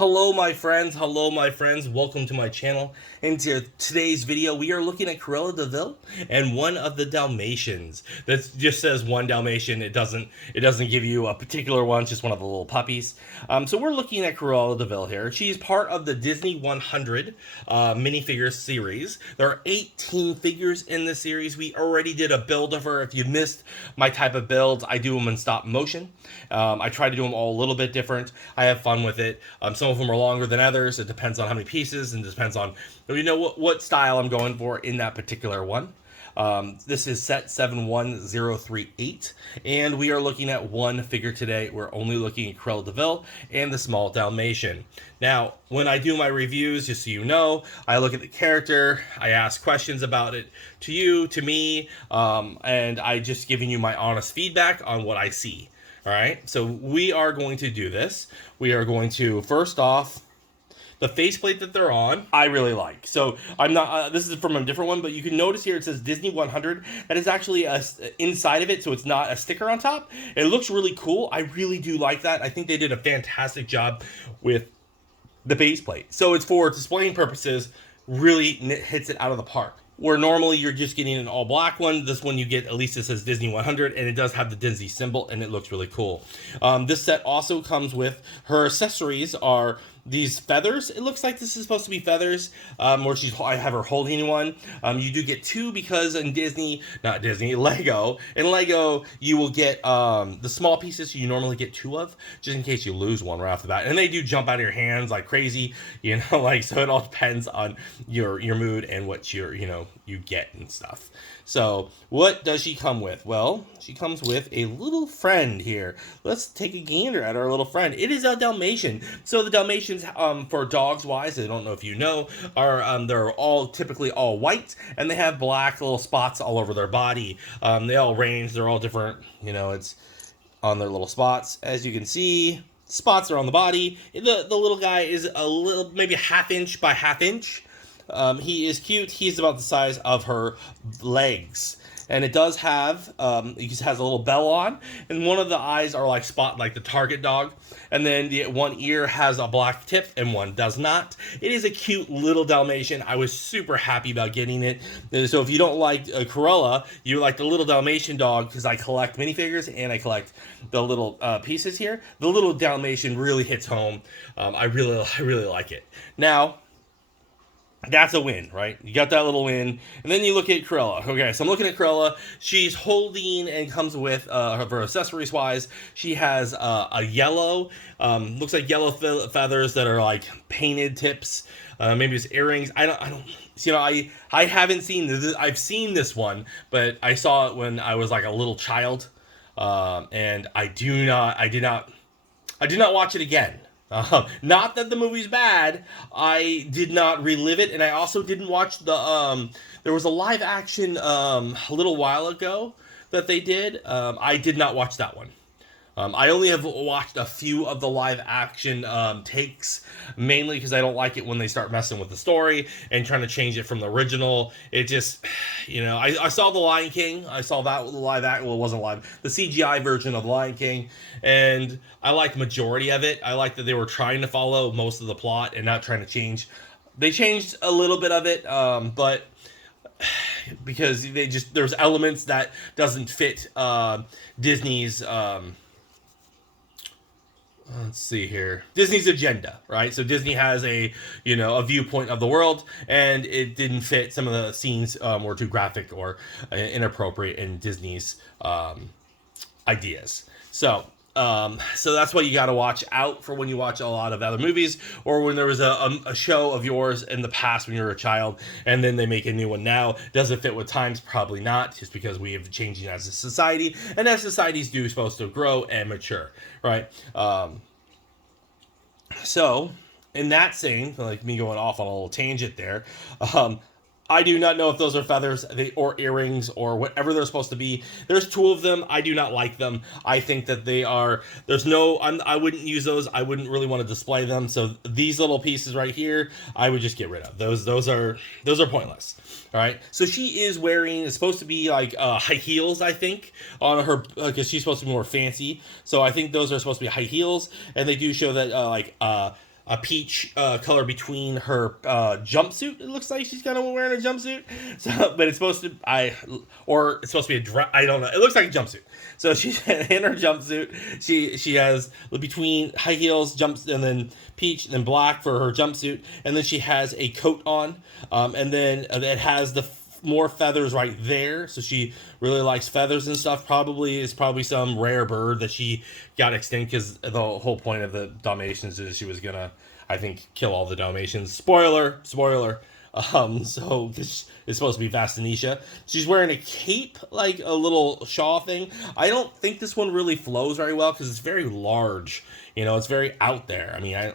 Hello my friends, welcome to my channel. In today's video, we are looking at Cruella de Vil and one of the Dalmatians. That just says one Dalmatian, it doesn't give you a particular one, it's just one of the little puppies. So we're looking at Cruella de Vil here. She's part of the Disney 100 minifigure series. There are 18 figures in this series. We already did a build of her. If you missed my type of builds, I do them in stop motion. I try to do them all a little bit different. I have fun with it. Some of them are longer than others. It depends on how many pieces and depends on what style I'm going for in that particular one. This is set 71038, and we are looking at one figure today. We're only looking at Cruella de Vil and the small Dalmatian. Now, when I do my reviews, just so you know, I look at the character, I ask questions about it to you, to me, and I just giving you my honest feedback on what I see. All right, so we are going to do this. We are going to, first off, the faceplate that they're on, I really like. So I'm not, this is from a different one, but you can notice here it says Disney 100. That is actually inside of it, so it's not a sticker on top. It looks really cool. I really do like that. I think they did a fantastic job with the faceplate. So it's for displaying purposes, really hits it out of the park. Where normally you're just getting an all black one, this one you get, at least it says Disney 100, and it does have the Disney symbol, and it looks really cool. This set also comes with, her accessories are these feathers. It looks like this is supposed to be feathers, where I have her holding one. You do get two because in Lego, you will get the small pieces you normally get two of, just in case you lose one right off the bat. And they do jump out of your hands like crazy, so it all depends on your mood and what you get and stuff. So what does she come with? Well, she comes with a little friend here. Let's take a gander at our little friend. It is a Dalmatian. So the Dalmatians, for dogs wise, I don't know if you know, are they're all typically all white, and they have black little spots all over their body. They all range. They're all different. It's on their little spots, as you can see. Spots are on the body. The little guy is a little, maybe ½ inch by ½ inch. He is cute. He's about the size of her legs. And it does have, it has a little bell on, and one of the eyes are like the target dog, and then the one ear has a black tip and one does not. It is a cute little Dalmatian. I was super happy about getting it. So if you don't like Cruella, you like the little Dalmatian dog, because I collect minifigures and I collect the little pieces here. The little Dalmatian really hits home. I really like it. Now, that's a win, right? You got that little win. And then you look at Cruella. Okay, so I'm looking at Cruella. She's holding and comes with her accessories-wise. She has a yellow, looks like yellow feathers that are like painted tips. Maybe it's earrings. I don't. I haven't seen this. I've seen this one, but I saw it when I was like a little child, and I did not watch it again. Not that the movie's bad. I did not relive it, and I also didn't watch the. There was a live action a little while ago that they did. I did not watch that one. I only have watched a few of the live action takes, mainly because I don't like it when they start messing with the story and trying to change it from the original. It just, I saw The Lion King. I saw that live act. Well, it wasn't live. The CGI version of The Lion King, and I liked majority of it. I liked that they were trying to follow most of the plot and not trying to change. They changed a little bit of it, but because there's elements that doesn't fit Disney's. Let's see here. Disney's agenda, right? So Disney has a viewpoint of the world, and it didn't fit. Some of the scenes were too graphic or inappropriate in Disney's ideas. So that's why you got to watch out for when you watch a lot of other movies, or when there was a show of yours in the past when you were a child, and then they make a new one now. Does it fit with times? Probably not, just because we have changing as a society, and as societies do, supposed to grow and mature, right? So, in that saying, like me going off on a little tangent there, I do not know if those are feathers or earrings or whatever they're supposed to be. There's two of them. I do not like them. I think that they are. I wouldn't use those. I wouldn't really want to display them. So these little pieces right here, I would just get rid of. Those are pointless. All right. So she is wearing. It's supposed to be like high heels, I think, on her, because she's supposed to be more fancy. So I think those are supposed to be high heels, and they do show that peach color between her jumpsuit. It looks like she's kind of wearing a jumpsuit. So, but it's supposed to it's supposed to be a dress. I don't know. It looks like a jumpsuit. So she's in her jumpsuit. She has between high heels, jumps, and then peach, and then black for her jumpsuit, and then she has a coat on, and then it has the more feathers right there, so she really likes feathers and stuff. Probably some rare bird that she got extinct, because the whole point of the Dalmatians is she was gonna, I think, kill all the Dalmatians. Spoiler. So this is supposed to be Vastinetia. She's wearing a cape, like a little shawl thing. I don't think this one really flows very well because it's very large. It's very out there. I mean,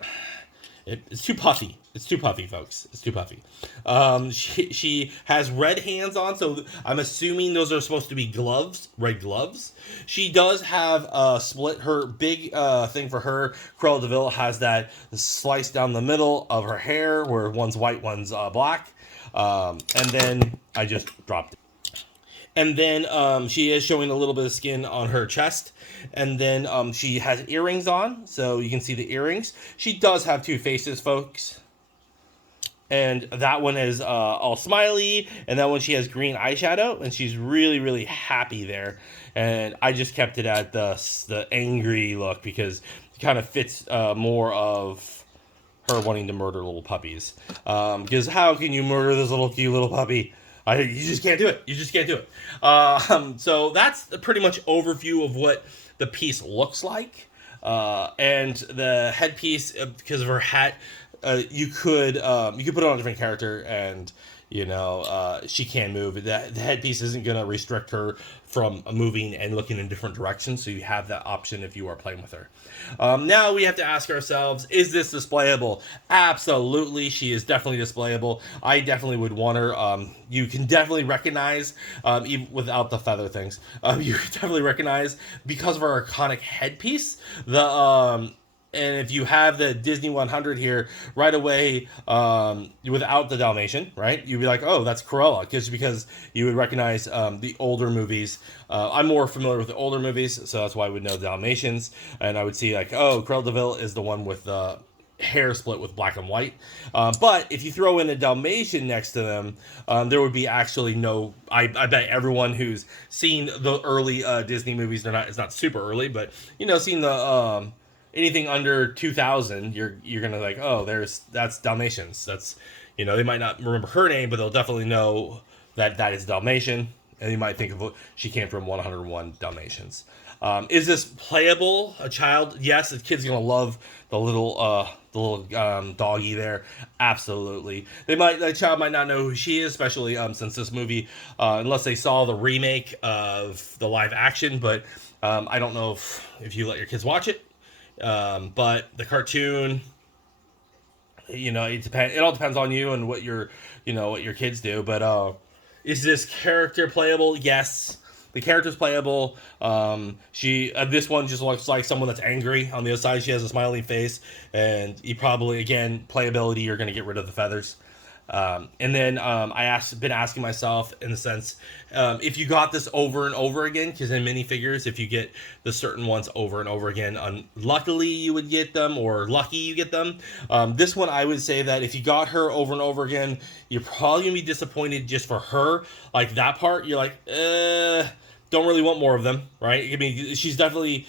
it's too puffy. It's too puffy, folks. It's too puffy. She has red hands on, so I'm assuming those are supposed to be gloves, red gloves. She does have a split. Her big thing for her, Cruella de Vil, has that slice down the middle of her hair, where one's white, one's black. And then I just dropped it. And then she is showing a little bit of skin on her chest. And then she has earrings on, so you can see the earrings. She does have two faces, folks. And that one is all smiley, and that one she has green eyeshadow, and she's really, really happy there. And I just kept it at the angry look because it kind of fits more of her wanting to murder little puppies. Because how can you murder this little cute little puppy? You just can't do it. You just can't do it. So that's the pretty much overview of what the piece looks like. And the headpiece, because of her hat, you could put it on a different character, and she can move. The headpiece isn't going to restrict her from moving and looking in different directions, so you have that option if you are playing with her. Now we have to ask ourselves, is this displayable? Absolutely, she is definitely displayable. I definitely would want her. You can definitely recognize, even without the feather things, you can definitely recognize, because of her iconic headpiece, and if you have the Disney 100 here right away, without the Dalmatian, right, you'd be like, oh, that's Cruella, because you would recognize the older movies. I'm more familiar with the older movies, so that's why I would know the Dalmatians, and I would see like, oh, Cruella de Vil is the one with the hair split with black and white. But if you throw in a Dalmatian next to them, there would be actually no. I bet everyone who's seen the early Disney movies, it's not super early, but seen the anything under 2000, you're gonna like, oh, that's Dalmatians. That's they might not remember her name, but they'll definitely know that is Dalmatian, and you might think of she came from 101 Dalmatians. Is this playable? A child? Yes, the kid's gonna love the little doggy there. Absolutely. The child might not know who she is, especially since this movie, unless they saw the remake of the live action. But I don't know if you let your kids watch it. But the cartoon, it all depends on you and what your kids do. But is this character playable? Yes, the character's playable. This one just looks like someone that's angry. On the other side, she has a smiling face, and you probably, again, playability, you're going to get rid of the feathers. And then been asking myself, in the sense, if you got this over and over again, because in minifigures, if you get the certain ones over and over again, unluckily you would get them, or lucky you get them. This one, I would say that if you got her over and over again, you're probably gonna be disappointed just for her. Like that part, you're like, don't really want more of them, right? I mean, she's definitely.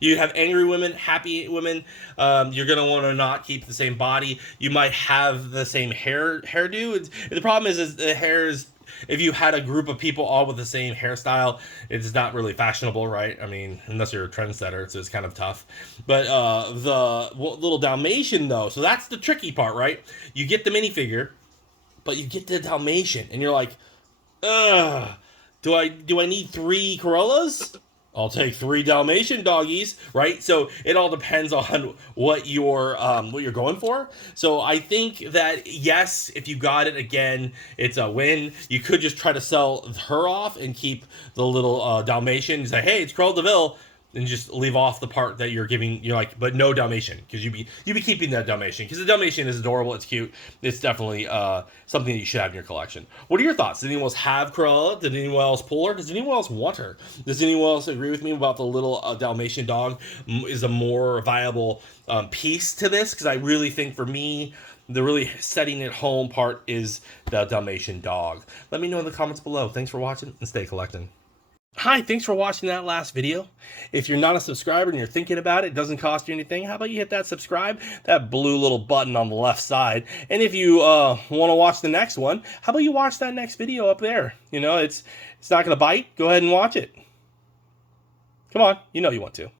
You have angry women, happy women. You're gonna want to not keep the same body. You might have the same hairdo. The problem is the hair is. If you had a group of people all with the same hairstyle, it's not really fashionable, right? I mean, unless you're a trendsetter, so it's kind of tough. But the little Dalmatian, though, so that's the tricky part, right? You get the minifigure, but you get the Dalmatian, and you're like, ugh, do I need 3 Cruellas? I'll take 3 Dalmatian doggies, right? So it all depends on what you're going for. So I think that, yes, if you got it, again, it's a win. You could just try to sell her off and keep the little Dalmatian and say, hey, it's Cruella de Vil. and just leave off the part that you're giving, you're like, but no Dalmatian, because you'd be keeping that Dalmatian, because the Dalmatian is adorable, it's cute, it's definitely something that you should have in your collection. What are your thoughts? Did anyone else have Cruella? Did anyone else pull her? Does anyone else want her? Does anyone else agree with me about the little Dalmatian dog is a more viable piece to this? Because I really think for me, the really setting it home part is the Dalmatian dog. Let me know in the comments below. Thanks for watching, and stay collecting. Hi, thanks for watching that last video. If you're not a subscriber and you're thinking about it, it doesn't cost you anything. How about you hit that subscribe, that blue little button on the left side. And if you want to watch the next one, how about you watch that next video up there? You know, it's not going to bite. Go ahead and watch it. Come on, you know you want to.